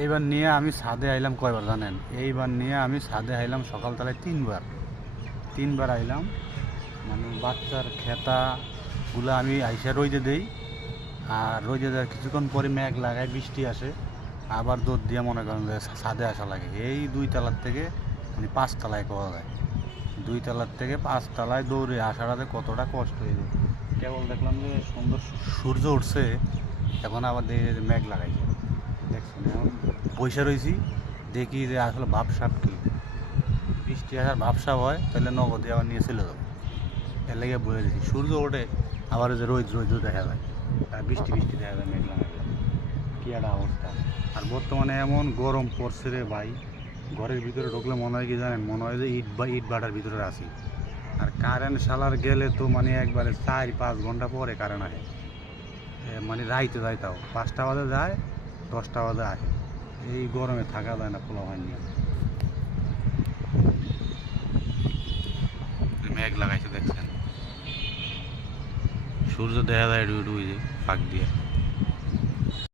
এইবার নিয়ে আমি ছাদে আইলাম কয়বার জানেন? এইবার নিয়ে আমি ছাদে আইলাম সকালবেলায় তিনবার। তিনবার আইলাম মানে বাচ্চার খেতাগুলো আমি আইসা রইদে দেই। আর রইদে দেওয়ার কিছুক্ষণ পরে মেঘ লাগায় বৃষ্টি আসে। আবার দৌড় দিয়ে মনে করেন যে ছাদে আসা লাগে। এই দুই তলার থেকে মানে পাঁচ তলায় পাওয়া যায়। দুই তলার থেকে পাঁচ তলায় দৌড়ে আসাটাতে কতটা কষ্ট হয়ে যায় কেবল দেখলাম যে সুন্দর সূর্য উঠছে, এখন আবার দেখে মেঘ লাগাইছে। পয়সা রয়েছি দেখি যে আসলে ভাবসাপ কি। বৃষ্টি আসার ভাবসাপ হয়, তাহলে নগদে আবার নিয়ে চলে যাব। এর লেগে বয়ে রয়েছি সূর্য ওঠে আবার যে রোদ রোদ দেখা যায়। আর বৃষ্টি বৃষ্টি দেখা যায় মেঘলা মেঘলা। কি একটা অবস্থা। আর বর্তমানে এমন গরম পড়ছে রে ভাই। ঘরের ভিতরে ঢুকলে মনে হয় কি জানেন? মনে হয় যে ইট বা ইট ভাটার ভিতরে আছি। আর কারেন্ট সালার গেলে তো মানে একবারে চার পাঁচ ঘণ্টা পরে কারেন্ট আসে। মানে রাইতে যায় তাও পাঁচটা বাজে যায় দশটা বাজে আসে এই গরমে থাকা যায় না পোলা হয় নিয়ে মেঘ লাগাইছে দেখছেন। সূর্য দেখা যায় ডুই যে ফাঁক দিয়ে।